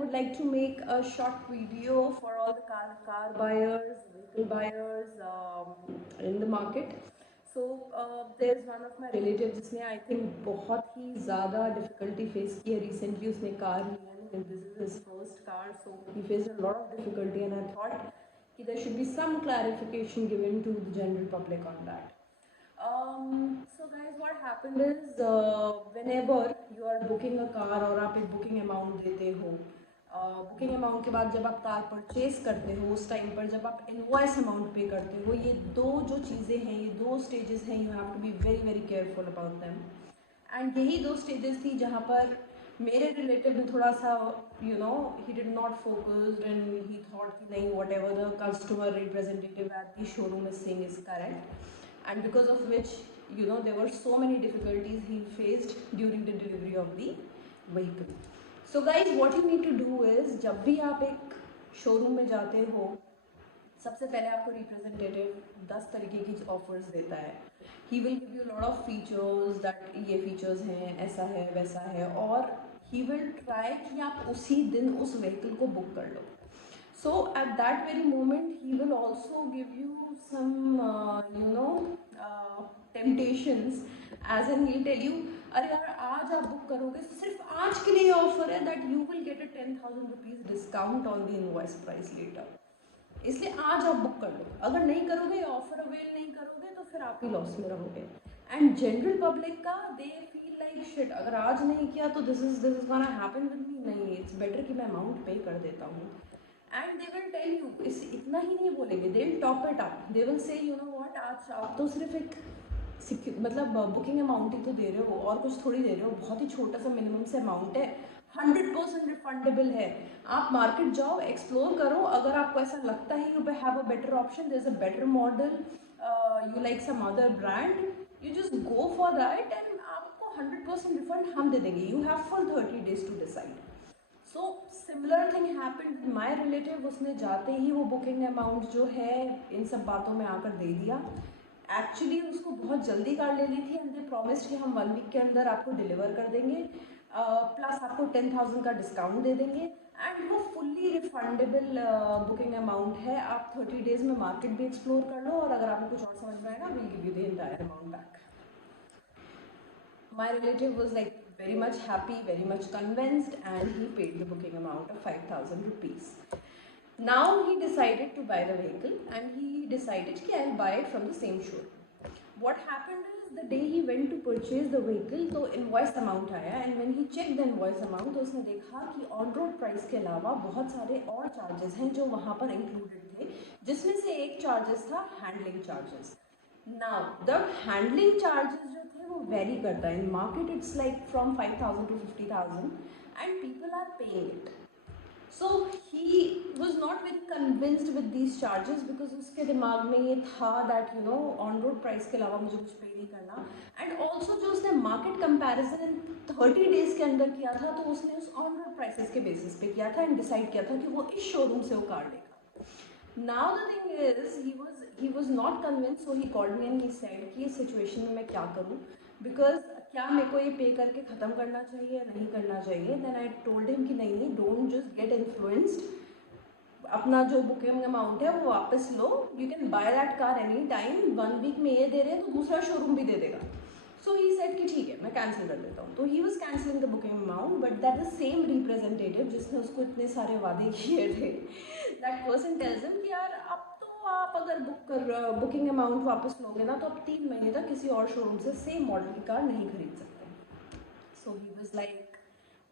would like to make a short video for all the car buyers, vehicle buyers in the market. So there's one of my relatives जिसने I think बहुत ही ज़्यादा difficulty face की है recently. उसने car लिया है and this is his first car, so he faced a lot of difficulty and I thought कि there should be some clarification given to the general public on that. So guys, what happened is whenever you are booking a car और आप एक booking amount देते हो, booking amount के बाद जब आप कार परचेज करते हो उस टाइम पर जब आप इनवॉइस अमाउंट पे करते हो, ये दो जो चीज़ें हैं, ये दो स्टेजेस हैं, you have to be very very careful about them. And यही दो स्टेजेस थी जहाँ पर मेरे रिलेटिव ने थोड़ा सा he did not focused and he thought कि नहीं, what ever the customer representative at the showroom is saying is correct. And because of which there were so many difficulties he faced during the delivery of the vehicle. So guys, what you need to do is जब भी आप एक showroom में जाते हो, सबसे पहले आपको रिप्रेजेंटेटिव 10 तरीके की ऑफर्स देता है. He will give you lot of features that ये फीचर्स हैं, ऐसा है वैसा है, और ही विल ट्राई कि आप उसी दिन उस व्हीकल को बुक कर लो. So at that very moment he will also give you some temptations, as in he'll tell you, अरे यार आज आप बुक करोगे, सिर्फ आज के लिए ऑफर है that you will get a 10,000 rupees discount on the invoice price later, इसलिए आज आप बुक कर लो. अगर नहीं करोगे, ऑफर अवेल नहीं करोगे, तो फिर आप ही लॉस में रहोगे. एंड जनरल पब्लिक का दे फील लाइक शिट, अगर आज नहीं किया तो this is gonna happen with me. नहीं, इट्स बेटर कि मैं अमाउंट पे कर देता हूँ. And they will tell you, इस इतना ही नहीं बोलेंगे, they will top it up. They will say what, आज आप तो सिर्फ एक मतलब बुकिंग अमाउंट ही तो दे रहे हो और कुछ थोड़ी दे रहे हो, बहुत ही छोटा सा मिनिमम से अमाउंट है, 100% रिफंडेबल है. आप मार्केट जाओ, एक्सप्लोर करो, अगर आपको ऐसा लगता है you have a better option, there is a better model, you like some other brand, you just go for that and आपको 100% रिफंड हम दे देंगे. You have full 30 days to decide. So similar thing happened with my relative. उसने जाते ही वो booking amount जो है इन सब बातों में आकर दे दिया. एक्चुअली उसको बहुत जल्दी कार लेनी थी एंड दे प्रॉमिस्ड कि हम 1 वीक के अंदर आपको डिलीवर कर देंगे, प्लस आपको 10,000 का डिस्काउंट दे देंगे. एंड वो फुल्ली रिफंडेबल बुकिंग अमाउंट है. आप 30 days में मार्केट भी एक्सप्लोर कर लो और अगर आपको कुछ और समझ में आएगा, will give you the entire amount back. My relative was like very much happy, very much convinced, and he paid the booking amount of 5,000 rupees. Now he decided to buy the vehicle and he decided that I'll buy it from the same showroom. What happened is the day he went to purchase the vehicle, तो invoice amount आया and when he checked the invoice amount तो उसने देखा कि on road price के अलावा बहुत सारे और charges हैं जो वहाँ पर included थे, जिसमें से एक charges था handling charges. Now the handling charges जो थे वो वेरी करता है. In market it's like from 5,000 to 50,000 and people are paying it. So he was not very convinced with these charges because उसके दिमाग में ये था दैट ऑन रोड प्राइस के अलावा मुझे कुछ पे नहीं करना. एंड ऑल्सो जो उसने मार्केट कंपैरिजन 30 days के अंदर किया था, तो उसने उस ऑन रोड प्राइसेस के बेसिस पे किया था एंड डिसाइड किया था कि वो इस शोरूम से वो कार लेगा. Now the thing is he was not convinced, so he called me and he said कि इस सिचुएशन में मैं क्या करूँ, बिकॉज क्या मेरे को ये पे करके ख़त्म करना चाहिए या नहीं करना चाहिए. देन आई टोल्ड हिम कि नहीं, डोंट जस्ट गेट इन्फ्लुएंस्ड. अपना जो बुकिंग अमाउंट है वो वापस लो. You can buy that car any time. 1 week में ये दे रहे हैं तो दूसरा शोरूम भी दे देगा. सो ही सेड कि ठीक है, मैं कैंसिल कर देता हूँ. तो he was cancelling the booking amount, but that the same representative जिसने उसको इतने सारे वादे किए थे, दैट पर्सन टेल्स हिम कि यार अब तो आप अगर बुकिंग अमाउंट वापस लोगे ना, तो अब 3 महीने तक किसी और शोरूम से सेम मॉडल की कार नहीं खरीद सकते. So he was like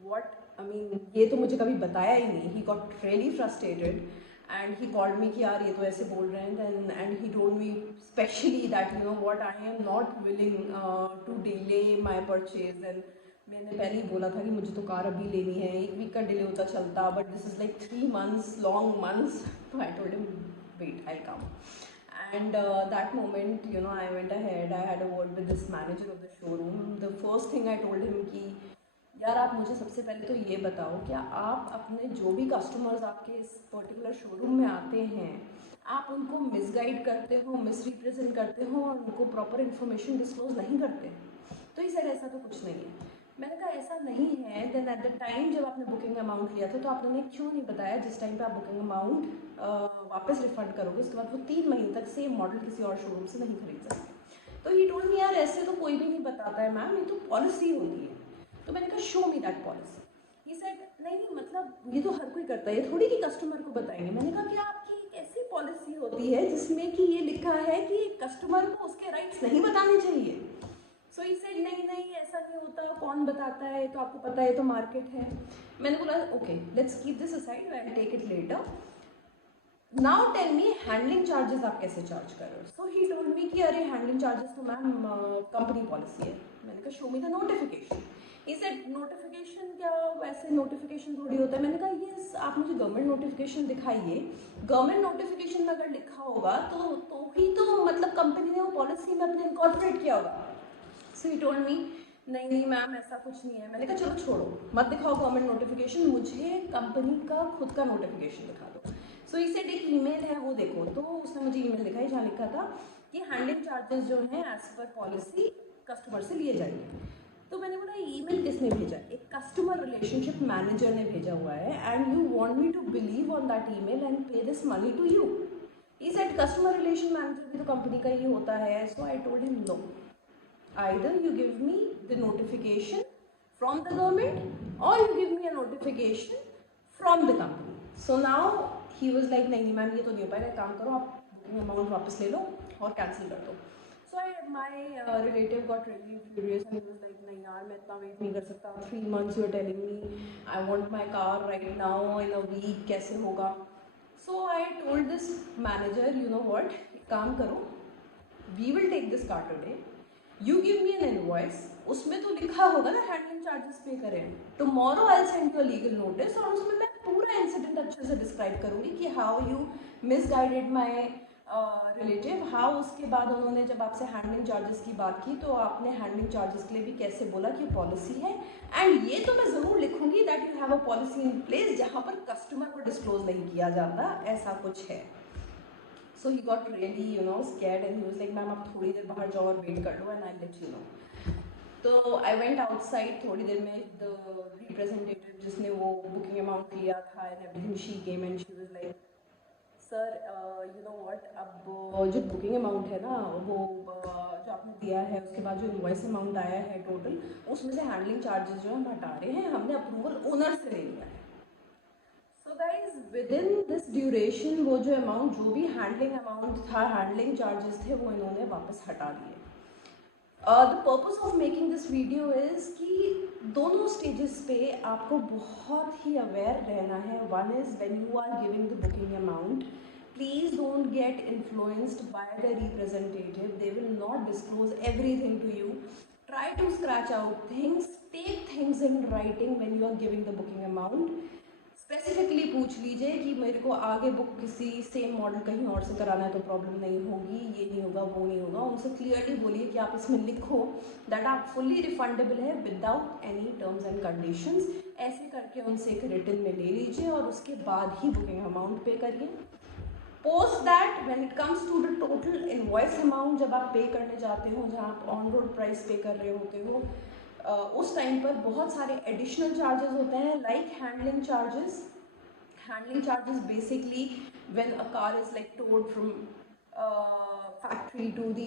what, I mean ये तो मुझे कभी बताया ही नहीं. He got really frustrated and he called me कि यार ये तो ऐसे बोल रहे हैं. then and he told me specially that what, I am not willing to delay my purchase. and मैंने पहले ही बोला था कि मुझे तो कार अभी लेनी है, 1 वीक का डिले होता चलता, but this is like 3 months, long months. So I told him wait, I'll come. And that moment I went ahead, I had a word with this manager of the showroom. The first thing I told him कि यार आप मुझे सबसे पहले तो ये बताओ, क्या आप अपने जो भी कस्टमर्स आपके इस पर्टिकुलर शोरूम में आते हैं, आप उनको मिसगाइड करते हो, मिसरिप्रेजेंट करते हो और उनको प्रॉपर इन्फॉर्मेशन डिस्क्लोज नहीं करते? तो ये सर ऐसा तो कुछ नहीं है. मैंने कहा ऐसा नहीं है। देन एट द टाइम जब आपने बुकिंग अमाउंट लिया था तो आपने क्यों नहीं बताया जिस टाइम पे आप बुकिंग अमाउंट वापस रिफंड करोगे उसके बाद वो 3 महीने तक सेम मॉडल किसी और शोरूम से नहीं खरीद सकते। तो ही टोल्ड मी यार ऐसे तो कोई भी नहीं बताता है मैम, ये तो पॉलिसी होती है। तो मैंने कहा show me that policy. He said नहीं नहीं मतलब ये तो हर कोई करता है, ये थोड़ी कि कस्टमर को बताएंगे। मैंने कहा क्या आपकी एक ऐसी पॉलिसी होती है जिसमें कि ये लिखा है कि कस्टमर को उसके राइट्स नहीं बताने चाहिए? सो ही सेड नहीं नहीं ऐसा नहीं होता, कौन बताता है, तो आपको पता है तो मार्केट है। मैंने बोला okay let's keep this aside, I will take it later. Now tell me handling charges आप कैसे चार्ज कर रहे हो? सो ही टोल्ड मी कि अरे हैंडलिंग चार्जेस तो मैम कंपनी पॉलिसी है। मैंने कहा show me the notification. He said notification क्या, वैसे नोटिफिकेशन थोड़ी होता है। मैंने कहा यस आप मुझे गवर्नमेंट नोटिफिकेशन दिखाइए, गवर्नमेंट नोटिफिकेशन में अगर लिखा होगा तो ही तो मतलब कंपनी ने वो पॉलिसी में अपने इनकॉर्पोरेट किया होगा। सो ही टोल्ड मी नहीं नहीं मैम ऐसा कुछ नहीं है। मैंने कहा चलो छोड़ो मत दिखाओ गवर्नमेंट नोटिफिकेशन, मुझे कंपनी का खुद का नोटिफिकेशन दिखा दो। सो इसे एक ईमेल है वो देखो। तो उसने मुझे ईमेल दिखाई जहाँ लिखा था कि हैंडलिंग चार्जेस जो हैं एज पर पॉलिसी कस्टमर से लिए जाएंगे। तो मैंने बोला ईमेल किसने भेजा? एक कस्टमर रिलेशनशिप मैनेजर ने भेजा हुआ है and you want me to believe on that email and pay this money to you. He said customer relation manager भी तो कंपनी का ही होता है। So I told him no, either you give me the notification from the government or you give me a notification from the company. So now he was like नहीं ma'am ये तो नहीं हो पाएगा, काम करो आप बुकिंग अमाउंट वापस ले लो और कैंसिल कर दो। So I my relative got really furious and he was like नहीं यार मैं इतना वेट नहीं कर सकता, 3 months you are telling me I want my car right now in a week, कैसे होगा? So I told this manager you know what, काम करो we will take this car today, you give me an invoice, उसमें तो लिखा होगा ना handling charges पे करें। Tomorrow I will send you a legal notice और उसमें मैं पूरा इंसिडेंट अच्छे से डिस्क्राइब करूंगी कि how you misguided my relative, how उसके बाद उन्होंने जब आपसे हैंडलिंग चार्जेस की बात की तो आपने हैंडलिंग चार्जेस के लिए भी कैसे बोला कि पॉलिसी है। एंड ये तो मैं ज़रूर लिखूंगी that you have a policy in place जहाँ पर कस्टमर को डिस्क्लोज नहीं किया जाता, ऐसा कुछ है। So he got really scared and he was like ma'am आप थोड़ी देर बाहर जाओ और वेट कर लो and I let you know. तो आई वेंट आउटसाइड, थोड़ी देर में द रिप्रेजेंटेटिव जिसने वो बुकिंग अमाउंट लिया था and everything she came and she was like sir you know what, अब जो बुकिंग अमाउंट है ना वो जो आपने दिया है उसके बाद जो इनवॉइस अमाउंट आया है टोटल उसमें से हैंडलिंग चार्जेस जो है हम हटा रहे हैं, हमने अप्रूवल ओनर से ले लिया है। So guys with in this duration वो जो अमाउंट जो भी हैंडलिंग अमाउंट था, हैंडलिंग चार्जेस थे, वो इन्होंने वापस हटा दिए। The purpose of making this video is कि दोनों स्टेजेस पे आपको बहुत ही अवेयर रहना है। One is when you are giving the booking amount, please don't get influenced by the representative, they will not disclose everything to you. Try to scratch out things, take things in writing when you are giving the booking amount. Specifically पूछ लीजिए कि मेरे को आगे book किसी same model कहीं और से कराना है तो प्रॉब्लम नहीं होगी, ये नहीं होगा वो नहीं होगा। उनसे क्लियरली बोलिए कि आप इसमें लिखो दैट आप फुल्ली रिफंडेबल है without any terms and conditions. ऐसे करके उनसे एक रिटर्न में ले लीजिए और उसके बाद ही बुकिंग अमाउंट पे करिए। Post that when it comes to the total invoice amount, जब आप पे करने जाते हो जहाँ आप ऑन रोड प्राइस पे कर रहे होते हो उस टाइम पर बहुत सारे एडिशनल चार्जेस होते हैं like handling charges. Handling charges basically when a car is like told from factory to the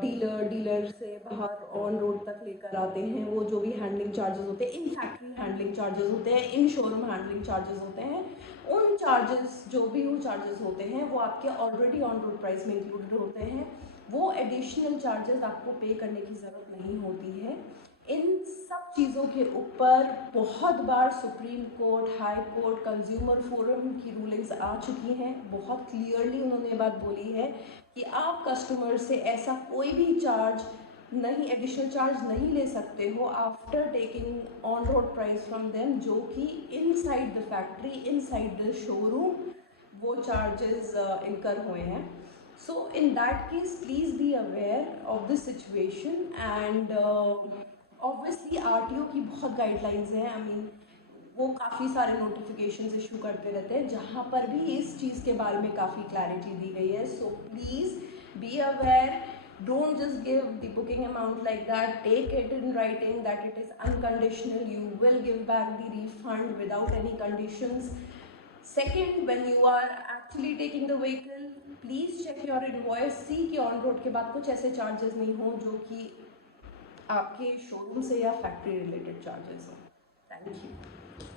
dealer, dealer से बाहर ऑन रोड तक लेकर आते हैं, वो जो भी हैंडलिंग चार्जेस होते हैं, इन फैक्ट्री हैंडलिंग चार्जेस होते हैं, इन शोरूम हैंडलिंग चार्जेस होते हैं, उन चार्जेस जो भी वो चार्जेस होते हैं वो आपके ऑलरेडी ऑन रोड प्राइस में इंक्लूडेड होते हैं। वो एडिशनल चार्जेस आपको पे करने की ज़रूरत नहीं होती है। इन सब चीज़ों के ऊपर बहुत बार supreme court, high court, consumer forum की रूलिंग्स आ चुकी हैं। बहुत क्लियरली उन्होंने ये बात बोली है कि आप कस्टमर से ऐसा कोई भी चार्ज नहीं, एडिशनल चार्ज नहीं ले सकते हो after taking on road price from them, जो कि inside the factory, inside the showroom वो चार्जेस इनकर हुए हैं। So in that case please be aware of this situation and obviously RTO की बहुत गाइडलाइंस हैं। आई मीन वो काफ़ी सारे नोटिफिकेशंस इशू करते रहते हैं जहाँ पर भी इस चीज़ के बारे में काफ़ी क्लैरिटी दी गई है। So please be aware, Don't just give the booking amount like that. Take it in writing that it is unconditional. You will give back the refund without any conditions. Second, when you are actually taking the vehicle, please check your invoice. See कि on road के बाद कुछ ऐसे charges नहीं हो जो कि आपके showroom से या factory related charges हो. Thank you.